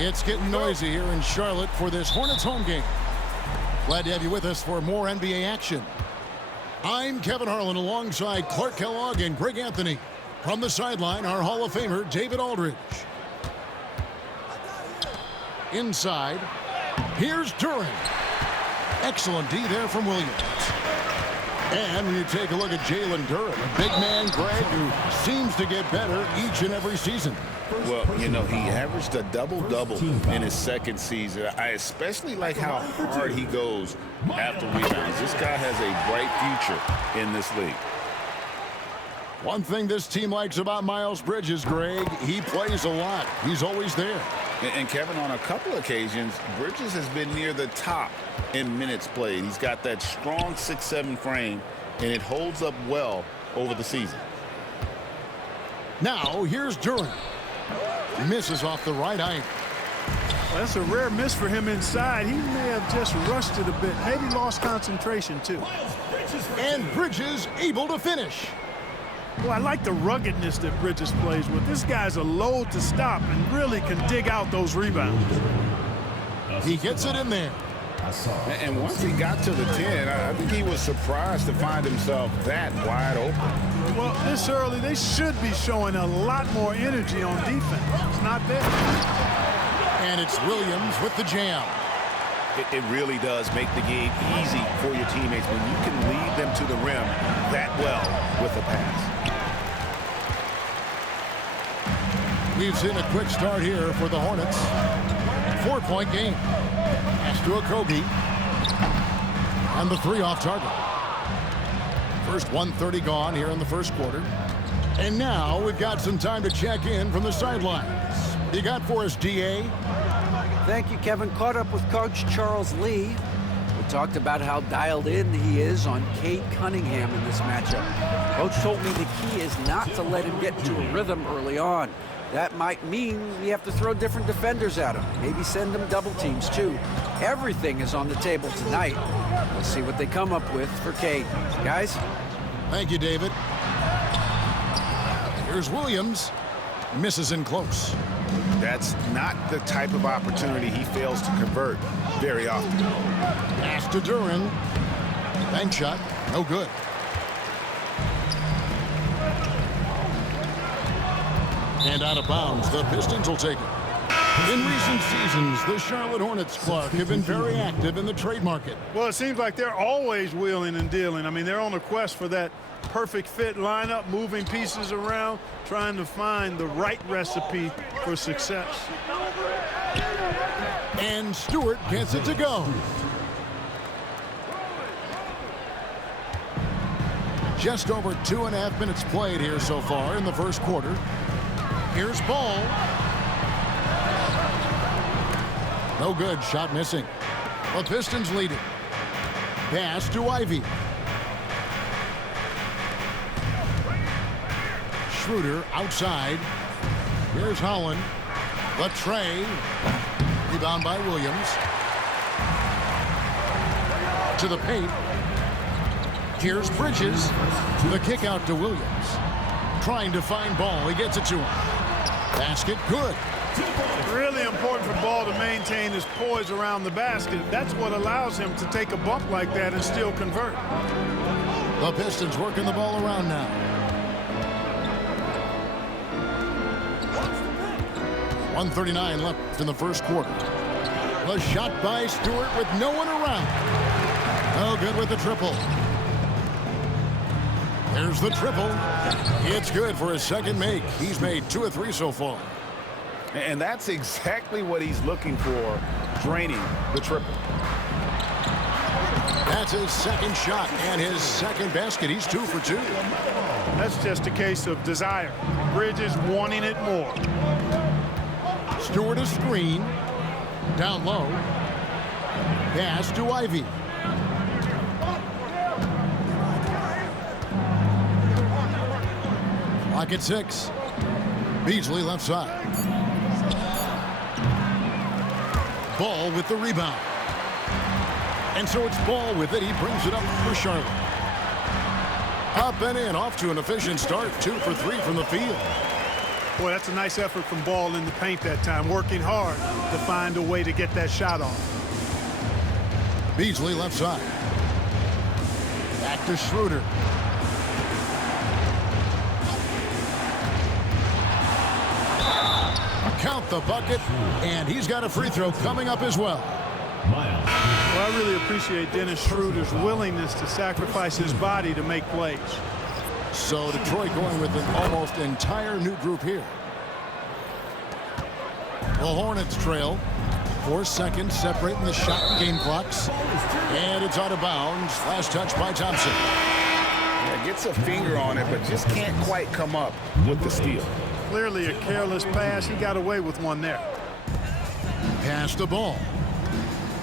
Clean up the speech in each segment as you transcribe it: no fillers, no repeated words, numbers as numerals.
It's getting noisy here in Charlotte for this Hornets home game. Glad to have you with us for more NBA action. I'm Kevin Harlan alongside Clark Kellogg and Greg Anthony. From the sideline, our Hall of Famer, David Aldridge. Inside, here's Duran. Excellent D there from Williams. And when you take a look at Jalen Duran, a big man, Greg, who seems to get better each and every season. Well, you know, he averaged a double-double in his second season. I especially like how hard he goes after rebounds. This guy has a bright future in this league. One thing this team likes about Miles Bridges, Greg, he plays a lot. He's always there. And Kevin, on a couple occasions, Bridges has been near the top in minutes played. He's got that strong 6'7" frame, and it holds up well over the season. Now, here's Duran. Misses off the right eye. Well, that's a rare miss for him inside. He may have just rushed it a bit, maybe lost concentration too. And Bridges able to finish. Well, I like the ruggedness that Bridges plays with. This guy's a load to stop and really can dig out those rebounds. He gets it in there. And once he got to the 10, I think he was surprised to find himself that wide open. Well, this early, they should be showing a lot more energy on defense. It's not there. And it's Williams with the jam. It really does make the game easy for your teammates when you can lead them to the rim that well with a pass. We've seen a quick start here for the Hornets. 4-point game. Pass to Okogie. And the three off target. First 1:30 gone here in the first quarter. And now we've got some time to check in from the sidelines. You got for us, D.A.? Thank you, Kevin. Caught up with Coach Charles Lee. We talked about how dialed in he is on Cade Cunningham in this matchup. Coach told me the key is not to let him get into a rhythm early on. That might mean you have to throw different defenders at him. Maybe send them double teams, too. Everything is on the table tonight. We'll see what they come up with for Cade. Guys? Thank you, David. Here's Williams. Misses in close. That's not the type of opportunity he fails to convert very often. Pass to Duran. Bank shot. No good. And out of bounds, the Pistons will take it. In recent seasons, the Charlotte Hornets, Clark, have been very active in the trade market. Well, it seems like they're always wheeling and dealing. I mean, they're on a quest for that perfect fit lineup, moving pieces around, trying to find the right recipe for success. And Stewart gets it to go. Just over 2.5 minutes played here so far in the first quarter. Here's Ball. No good. Shot missing. The Pistons lead it. Pass to Ivy. Schroeder outside. Here's Holland. The tray. Rebound by Williams. To the paint. Here's Bridges. The kick out to Williams. Trying to find Ball. He gets it to him. Basket good. Really important for Ball to maintain his poise around the basket. That's what allows him to take a bump like that and still convert. The Pistons working the ball around now. 1:39 left in the first quarter. The shot by Stewart with no one around. No good with the triple. There's the triple. It's good for his second make. He's made 2 of 3 so far. And that's exactly what he's looking for, draining the triple. That's his second shot and his second basket. He's 2 for 2. That's just a case of desire. Bridges wanting it more. Stewart a screen. Down low. Pass to Ivy. Clock at 6. Beasley left side. Ball with the rebound. And so it's Ball with it. He brings it up for Charlotte. Up and in, off to an efficient start. 2 for 3 from the field. Boy, that's a nice effort from Ball in the paint that time, working hard to find a way to get that shot off. Beasley left side. Back to Schroeder. Count the bucket, and he's got a free throw coming up as well. Well, I really appreciate Dennis Schroeder's willingness to sacrifice his body to make plays. So Detroit going with an almost entire new group here. The Hornets trail. 4 seconds separating the shot and game clocks. And it's out of bounds. Last touch by Thompson. Yeah, gets a finger on it, but just can't quite come up with the steal. Clearly a careless pass. He got away with one there. Pass the ball.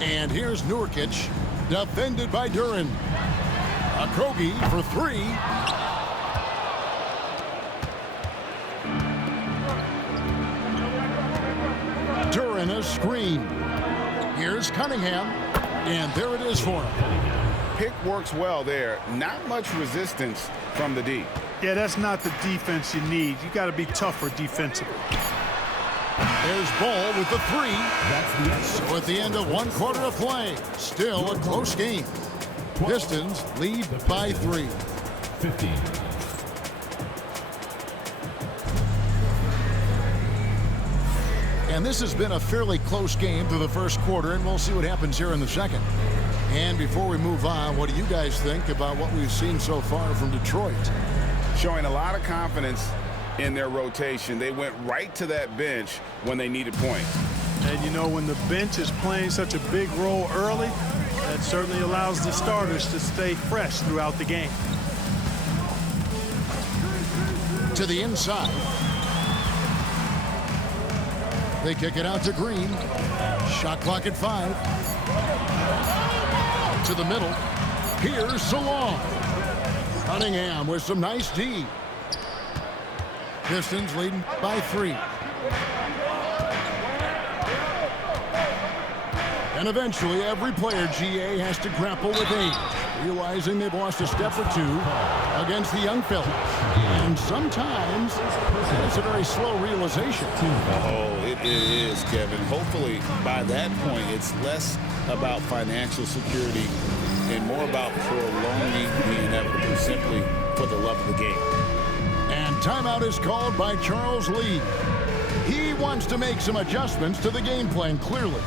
And here's Nurkic, defended by Duran. Okogie for 3. Duran a screen. Here's Cunningham, and there it is for him. Pick works well there. Not much resistance from the D. Yeah, that's not the defense you need. You got to be tougher defensively. There's Ball with the 3. So at the end of 1 quarter of play, still a close game. Pistons lead by 3. 15. And this has been a fairly close game through the first quarter, and we'll see what happens here in the second. And before we move on, what do you guys think about what we've seen so far from Detroit? Showing a lot of confidence in their rotation. They went right to that bench when they needed points. And you know, when the bench is playing such a big role early, that certainly allows the starters to stay fresh throughout the game. To the inside. They kick it out to Green. Shot clock at 5. To the middle. Here's Salon. Cunningham with some nice D. Pistons leading by 3. And eventually every player, GA, has to grapple with age, realizing they've lost a step or 2 against the young fellas. And sometimes it's a very slow realization. Oh, it is, Kevin. Hopefully by that point it's less about financial security and more about prolonging the inevitable, simply for the love of the game. And timeout is called by Charles Lee. He wants to make some adjustments to the game plan, clearly.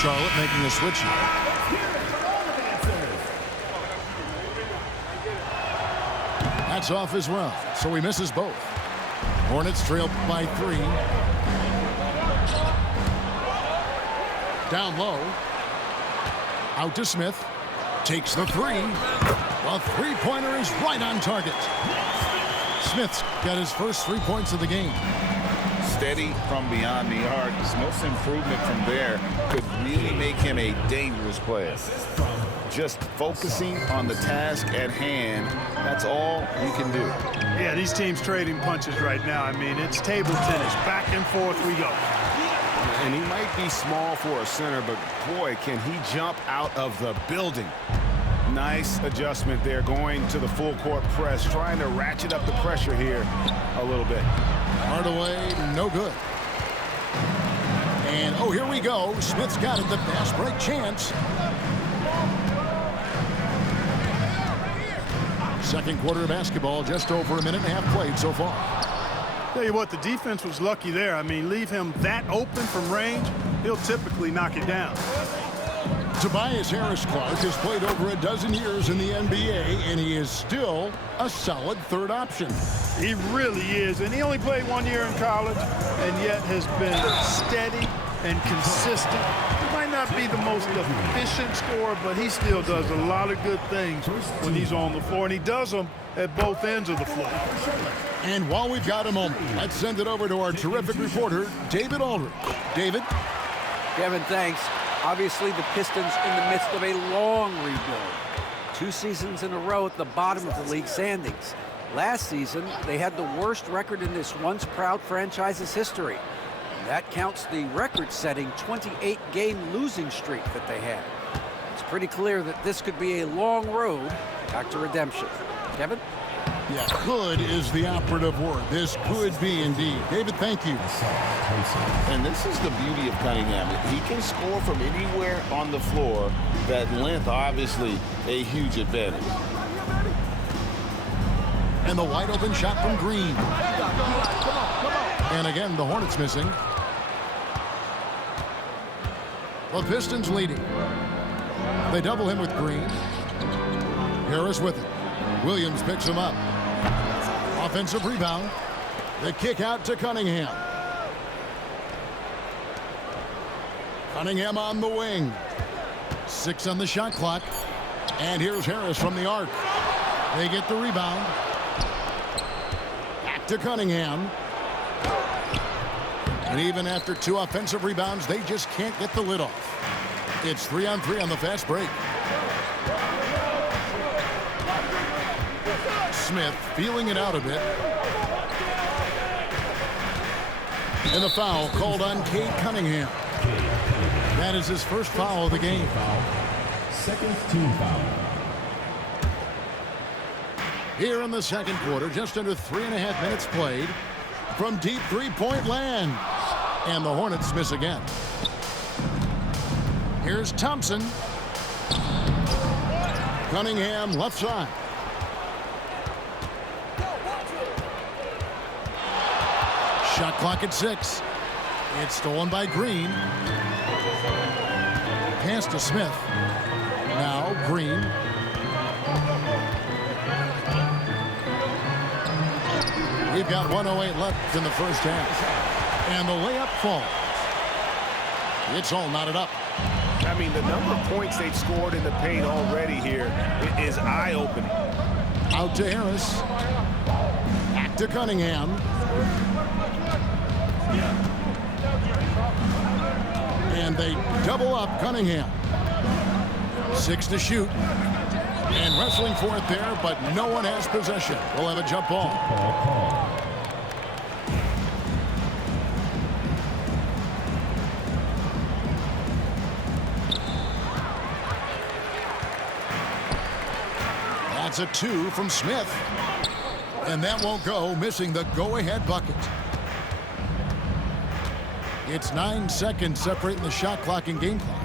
Charlotte making a switch here. That's off as well, so he misses both. Hornets trail by 3. Down low. Out to Smith. Takes the 3. The three-pointer is right on target. Smith's got his first 3 points of the game. Steady from beyond the arc. Smith's improvement from there could really make him a dangerous player. Just focusing on the task at hand, that's all you can do. Yeah, these teams trading punches right now. I mean, it's table tennis. Back and forth we go. And he might be small for a center, but boy, can he jump out of the building. Nice adjustment there, going to the full court press, trying to ratchet up the pressure here a little bit. Hardaway, no good. And, oh, here we go. Smith's got it, the fast break chance. Second quarter of basketball, just over a minute and a half played so far. Tell you what, the defense was lucky there. I mean, leave him that open from range, he'll typically knock it down. Tobias Harris-Clark has played over a dozen years in the NBA, and he is still a solid third option. He really is, and he only played 1 year in college, and yet has been steady and consistent. He might not be the most efficient scorer, but he still does a lot of good things when he's on the floor, and he does them at both ends of the floor. And while we've got a moment, let's send it over to our terrific reporter, David Aldridge. David? Kevin, thanks. Obviously, the Pistons in the midst of a long rebuild. 2 seasons in a row at the bottom of the league standings. Last season, they had the worst record in this once proud franchise's history. And that counts the record-setting 28-game losing streak that they had. It's pretty clear that this could be a long road back to redemption. Kevin? Yeah, could is the operative word. This could be indeed. David, thank you. And this is the beauty of Cunningham. He can score from anywhere on the floor. That length, obviously, a huge advantage. And the wide open shot from Green. And again, the Hornets missing. The Pistons leading. They double him with Green. Harris with it. Williams picks him up. Offensive rebound. The kick out to Cunningham. Cunningham on the wing. 6 on the shot clock. And here's Harris from the arc. They get the rebound. Back to Cunningham. And even after 2 offensive rebounds, they just can't get the lid off. It's 3-on-3 on the fast break. Smith feeling it out a bit. And a foul called on Cade Cunningham. That is his first foul of the game. Second team foul. Here in the second quarter, just under 3.5 minutes played from deep three-point land. And the Hornets miss again. Here's Thompson. Cunningham left side. Shot clock at 6. It's stolen by Green. Pass to Smith. Now Green. We've got 1:08 left in the first half. And the layup falls. It's all knotted up. I mean, the number of points they've scored in the paint already here is eye-opening. Out to Harris. Back to Cunningham. And they double up Cunningham. 6 to shoot. And wrestling for it there, but no one has possession. We'll have a jump ball. That's a 2 from Smith. And that won't go, missing the go-ahead bucket. It's 9 seconds separating the shot clock and game clock.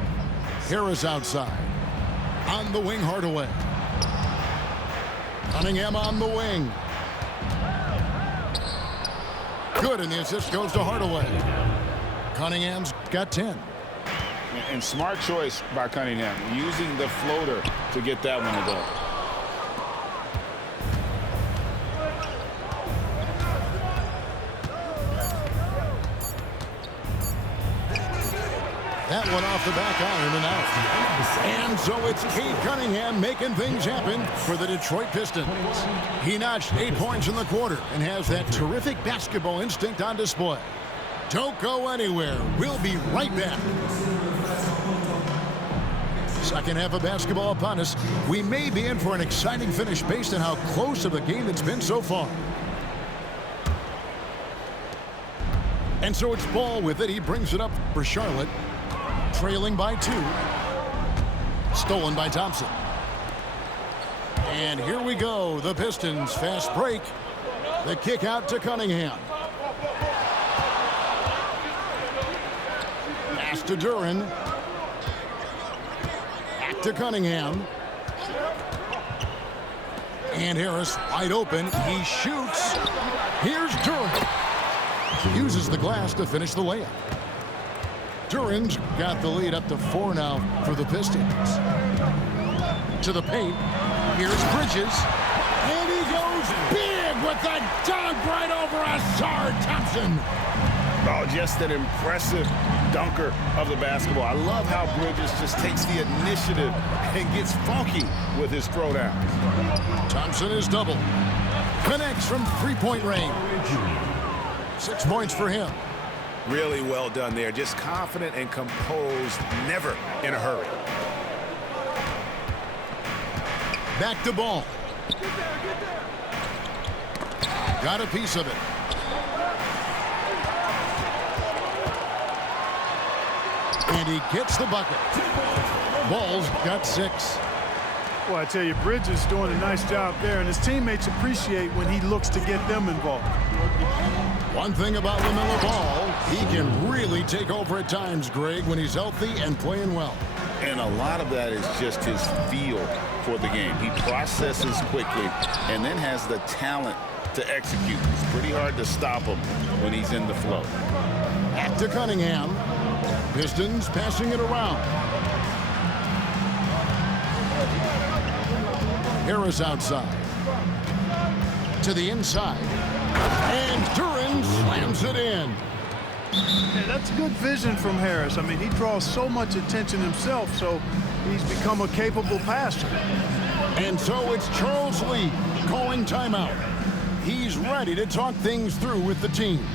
Harris outside. On the wing, Hardaway. Cunningham on the wing. Good, and the assist goes to Hardaway. Cunningham's got 10. And smart choice by Cunningham, using the floater to get that one to go. That one off the back iron and out. And so it's Cade Cunningham making things happen for the Detroit Pistons. He notched 8 points in the quarter and has that terrific basketball instinct on display. Don't go anywhere. We'll be right back. Second half of basketball upon us. We may be in for an exciting finish based on how close of the game it's been so far. And so it's Ball with it. He brings it up for Charlotte. Trailing by 2. Stolen by Thompson. And here we go. The Pistons fast break. The kick out to Cunningham. Pass to Duran. Back to Cunningham. And Harris wide open. He shoots. Here's Duran. Uses the glass to finish the layup. Duran's got the lead up to 4 now for the Pistons. To the paint. Here's Bridges. And he goes big with the dunk right over Asar Thompson. Oh, just an impressive dunker of the basketball. I love how Bridges just takes the initiative and gets funky with his throwdown. Thompson is double. Connects from three-point range. 6 points for him. Really well done there. Just confident and composed, never in a hurry. Back to Ball. Got a piece of it. And he gets the bucket. Ball's got 6. Well, I tell you, Bridges is doing a nice job there, and his teammates appreciate when he looks to get them involved. One thing about Lamelo Ball, he can really take over at times, Greg, when he's healthy and playing well. And a lot of that is just his feel for the game. He processes quickly and then has the talent to execute. It's pretty hard to stop him when he's in the flow. Back to Cunningham. Pistons passing it around. Harris outside. To the inside. And Duran slams it in. Yeah, that's good vision from Harris. I mean, he draws so much attention himself, so he's become a capable passer. And so it's Charles Lee calling timeout. He's ready to talk things through with the team.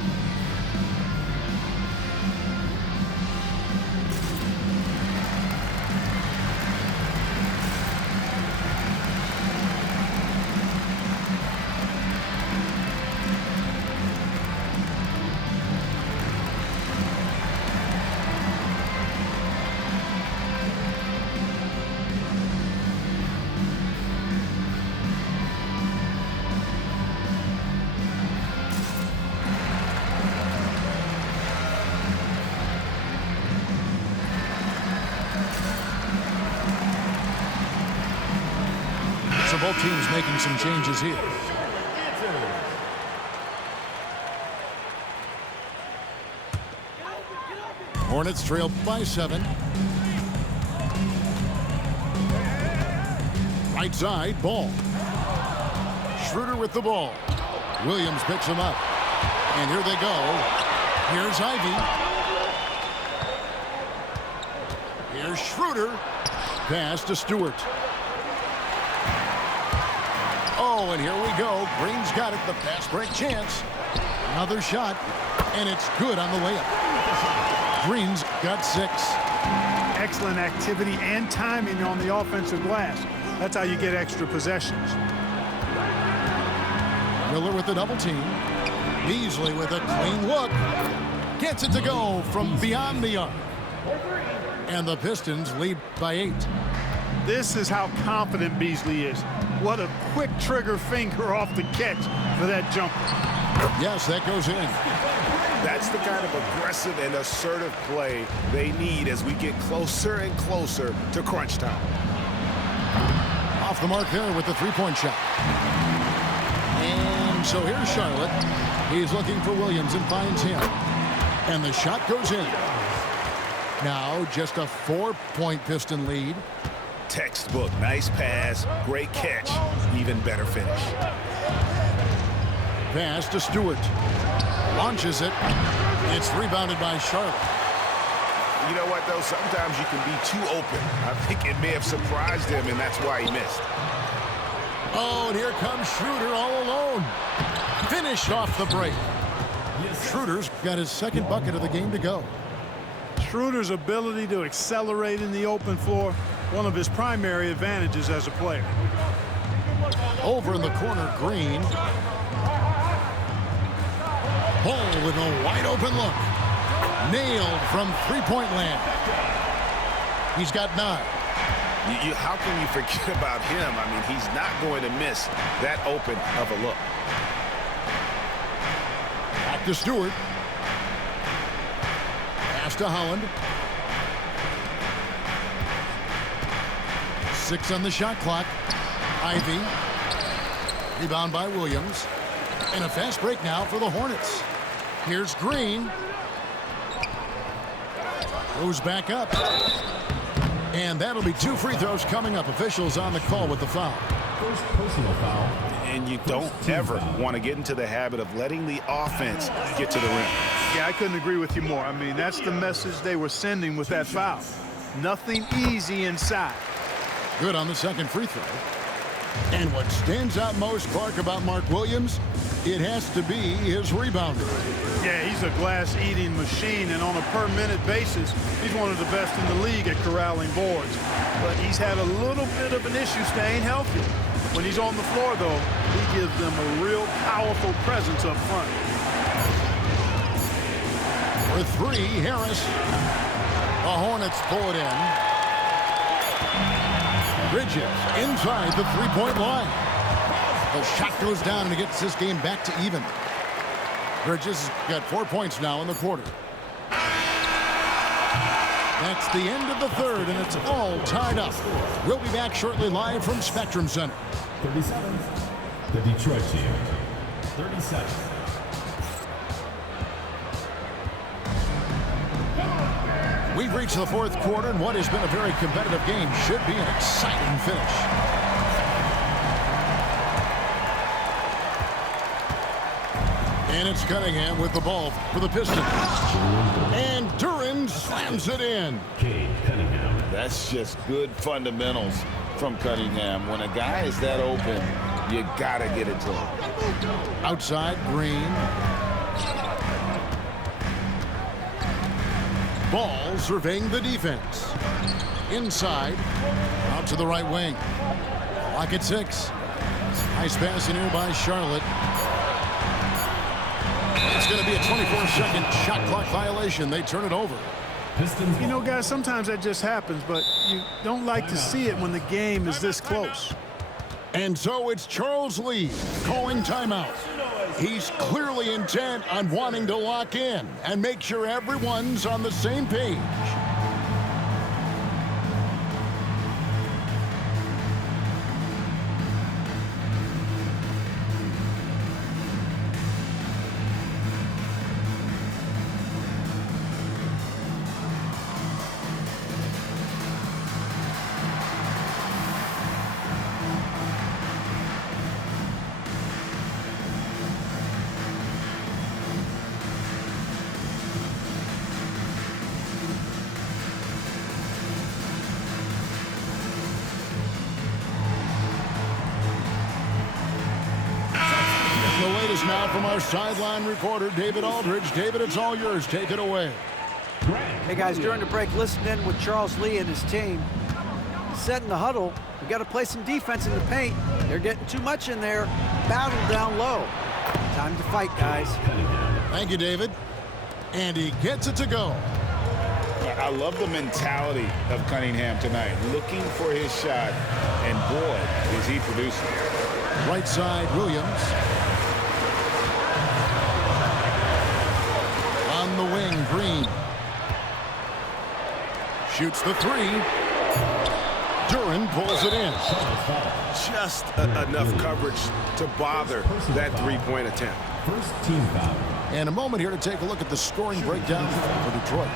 So both teams making some changes here. Hornets trail by 7. Right side, Ball. Schroeder with the ball. Williams picks him up. And here they go. Here's Ivy. Here's Schroeder. Pass to Stewart. Oh, and here we go. Green's got it. The fast break chance. Another shot. And it's good on the layup. Green's got 6. Excellent activity and timing on the offensive glass. That's how you get extra possessions. Miller with the double team. Beasley with a clean look. Gets it to go from beyond the arc. And the Pistons lead by 8. This is how confident Beasley is. What a quick trigger finger off the catch for that jumper. Yes, that goes in. That's the kind of aggressive and assertive play they need as we get closer and closer to crunch time. Off the mark there with the three-point shot. And so here's Charlotte. He's looking for Williams and finds him. And the shot goes in. Now just a 4-point Piston lead. Textbook, nice pass, great catch, even better finish. Pass to Stewart. Launches it. It's rebounded by Charlotte. You know what, though? Sometimes you can be too open. I think it may have surprised him, and that's why he missed. Oh, and here comes Schroeder all alone. Finished off the break. Schroeder's got his second bucket of the game to go. Schroeder's ability to accelerate in the open floor, one of his primary advantages as a player. Over in the corner, Green. Ball with a wide open look. Nailed from three-point land. He's got 9. How can you forget about him? I mean, he's not going to miss that open of a look. Back to Stewart. Pass to Holland. 6 on the shot clock. Ivy. Rebound by Williams. And a fast break now for the Hornets. Here's Green. Goes back up. And that'll be 2 free throws coming up. Officials on the call with the foul. First personal foul. And you don't ever want to get into the habit of letting the offense get to the rim. Yeah, I couldn't agree with you more. I mean, that's the message they were sending with that foul. Nothing easy inside. Good on the second free throw. And what stands out most, Clark, about Mark Williams, it has to be his rebounding. Yeah, he's a glass-eating machine, and on a per-minute basis, he's one of the best in the league at corralling boards. But he's had a little bit of an issue staying healthy. When he's on the floor, though, he gives them a real powerful presence up front. For 3, Harris. The Hornets pull it in. Bridges inside the three-point line. The shot goes down and it gets this game back to even. Bridges has got 4 points now in the quarter. That's the end of the third, and it's all tied up. We'll be back shortly live from Spectrum Center. 37. The Detroit team. 37. We've reached the fourth quarter, and what has been a very competitive game should be an exciting finish. And it's Cunningham with the ball for the Pistons. And Duran slams it in. Cade Cunningham. That's just good fundamentals from Cunningham. When a guy is that open, you got to get it to him. Outside, Green. Ball surveying the defense. Inside. Out to the right wing. Clock at 6. Nice pass in here by Charlotte. It's going to be a 24-second shot clock violation. They turn it over. Pistons. You know, guys, sometimes that just happens, but you don't like to see it when the game is this close. And so it's Charles Lee calling timeout. He's clearly intent on wanting to lock in and make sure everyone's on the same page. Now from our sideline reporter, David Aldridge. David, it's all yours. Take it away. Hey, guys, during the break, listen in with Charles Lee and his team. Setting the huddle. We got to play some defense in the paint. They're getting too much in there. Battle down low. Time to fight, guys. Thank you, David. And he gets it to go. I love the mentality of Cunningham tonight, looking for his shot, and boy, is he producing. Right side, Williams. On the wing, Green. Shoots the 3. Duran pulls it in. Just enough coverage to bother that three-point attempt. First team foul. And a moment here to take a look at the scoring breakdown for Detroit.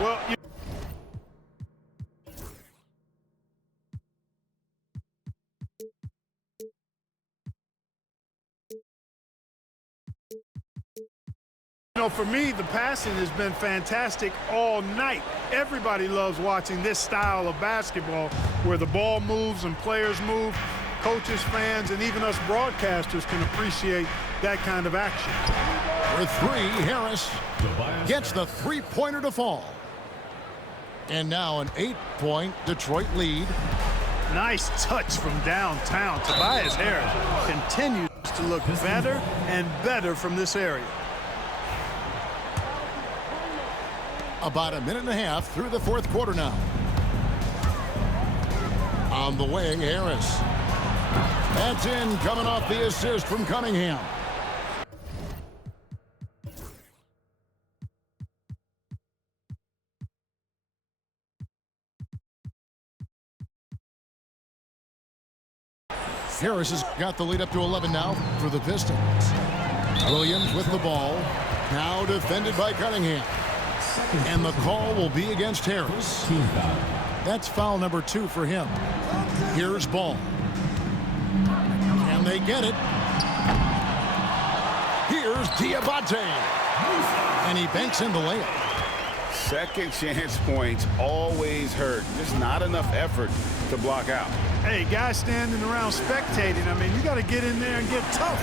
Well, you know, for me, the passing has been fantastic all night. Everybody loves watching this style of basketball where the ball moves and players move. Coaches, fans, and even us broadcasters can appreciate that kind of action. For 3, Harris gets the three-pointer to fall. And now an 8-point Detroit lead. Nice touch from downtown. Tobias Harris continues to look better and better from this area. About a minute and a half through the fourth quarter now. On the wing, Harris. That's in, coming off the assist from Cunningham. Harris has got the lead up to 11 now for the Pistons. Williams with the ball. Now defended by Cunningham. And the call will be against Harris. Team foul. That's foul number 2 for him. Here's Ball. And they get it. Here's Diabate. And he banks in the layup. Second chance points always hurt. Just not enough effort to block out. Hey, guys standing around spectating, I mean, you got to get in there and get tough.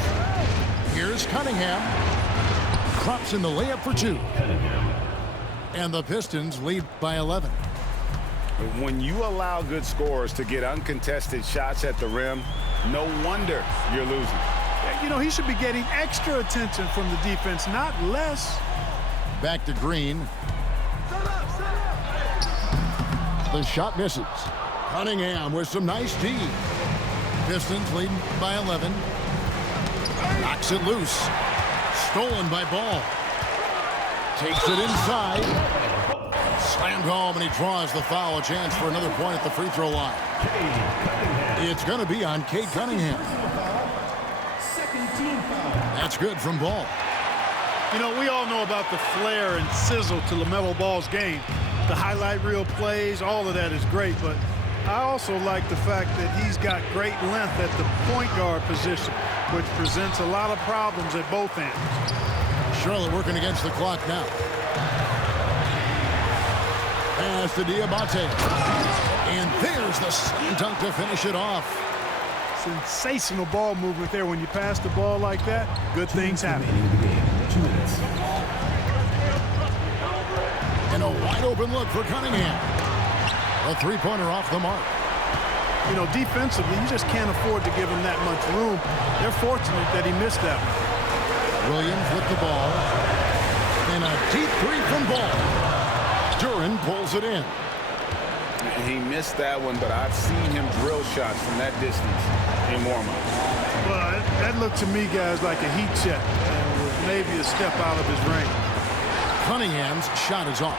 Here's Cunningham. Drops in the layup for 2. And the Pistons lead by 11. When you allow good scorers to get uncontested shots at the rim, no wonder you're losing. You know, he should be getting extra attention from the defense, not less. Back to Green. The shot misses. Cunningham with some nice D. Pistons leading by 11. Knocks it loose. Stolen by Ball. Takes it inside. Slammed home, and he draws the foul. A chance for another point at the free throw line. It's going to be on Cade Cunningham. That's good from Ball. You know, we all know about the flair and sizzle to LaMelo Ball's game. The highlight reel plays, all of that is great, but I also like the fact that he's got great length at the point guard position, which presents a lot of problems at both ends. Charlotte working against the clock now. Pass to Diabate. And there's the slam dunk to finish it off. Sensational ball movement there. When you pass the ball like that, good things happen. 2 minutes. And a wide open look for Cunningham. A three-pointer off the mark. You know, defensively, you just can't afford to give him that much room. They're fortunate that he missed that one. Williams with the ball. And a deep three from Ball. Duran pulls it in. He missed that one, but I've seen him drill shots from that distance in warm-up. Well, that looked to me, guys, like a heat check. Maybe a step out of his range. Cunningham's shot is off.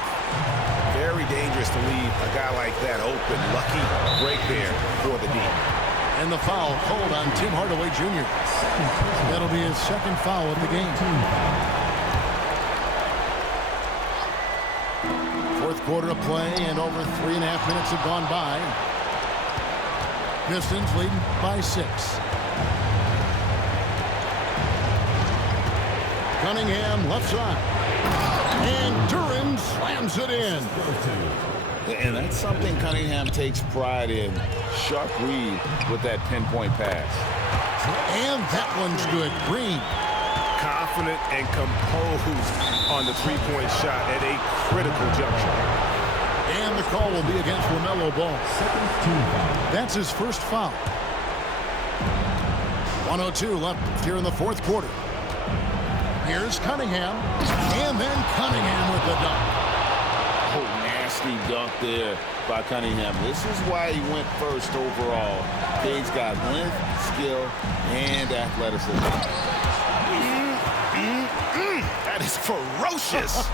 Very dangerous to leave a guy like that open. Lucky break there for the D. And the foul called on Tim Hardaway Jr. That'll be his second foul of the game. Fourth quarter of play, and over 3.5 minutes have gone by. Pistons leading by 6. Cunningham left side. And Duran slams it in. And that's something Cunningham takes pride in. Sharp read with that pinpoint pass. And that one's good. Green. Confident and composed on the three-point shot at a critical juncture. And the call will be against LaMelo Ball. That's his first foul. 1:02 left here in the fourth quarter. Here's Cunningham. And then Cunningham with the dunk. Oh, nasty dunk there by Cunningham. This is why he went first overall. Cade's got length, skill, and athleticism. That is ferocious.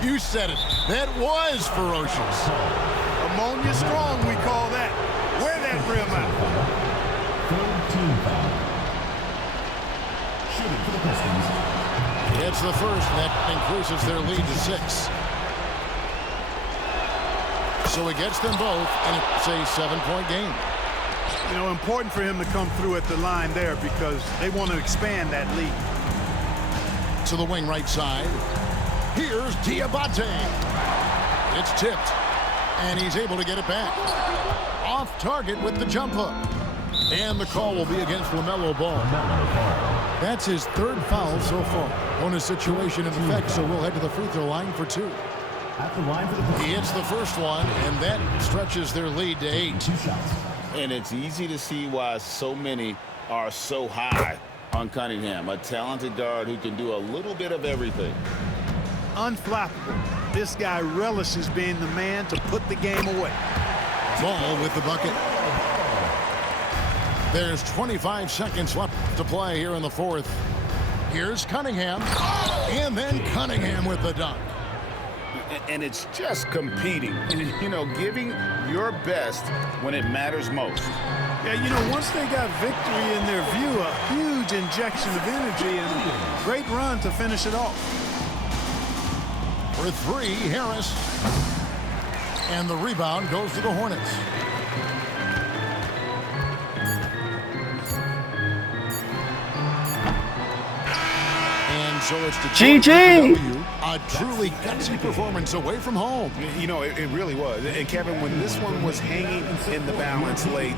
You said it. That was ferocious. Ammonia strong, we call that. Wear that rim out. Third team foul. Shooting for the Pistons. It's the first, and that increases their lead to 6. So he gets them both, and it's a 7-point game. You know, important for him to come through at the line there because they want to expand that lead. To the wing right side. Here's Diabate. It's tipped, and he's able to get it back. Off target with the jump hook. And the call will be against LaMelo Ball. That's his third foul so far. Bonus situation in effect, so we'll head to the free throw line for 2. At the line for the Pistons. He hits the first one, and that stretches their lead to 8. 2 shots. And it's easy to see why so many are so high on Cunningham, a talented guard who can do a little bit of everything. Unflappable. This guy relishes being the man to put the game away. Ball with the bucket. There's 25 seconds left to play here in the fourth. Here's Cunningham. And then Cunningham with the dunk. And it's just competing, you know, giving your best when it matters most. Yeah, you know, once they got victory in their view, a huge injection of energy and a great run to finish it off. For three, Harris. And the rebound goes to the Hornets. And so it's the GG. A truly gutsy performance away from home. You know, it really was. And Kevin, when this one was hanging in the balance late,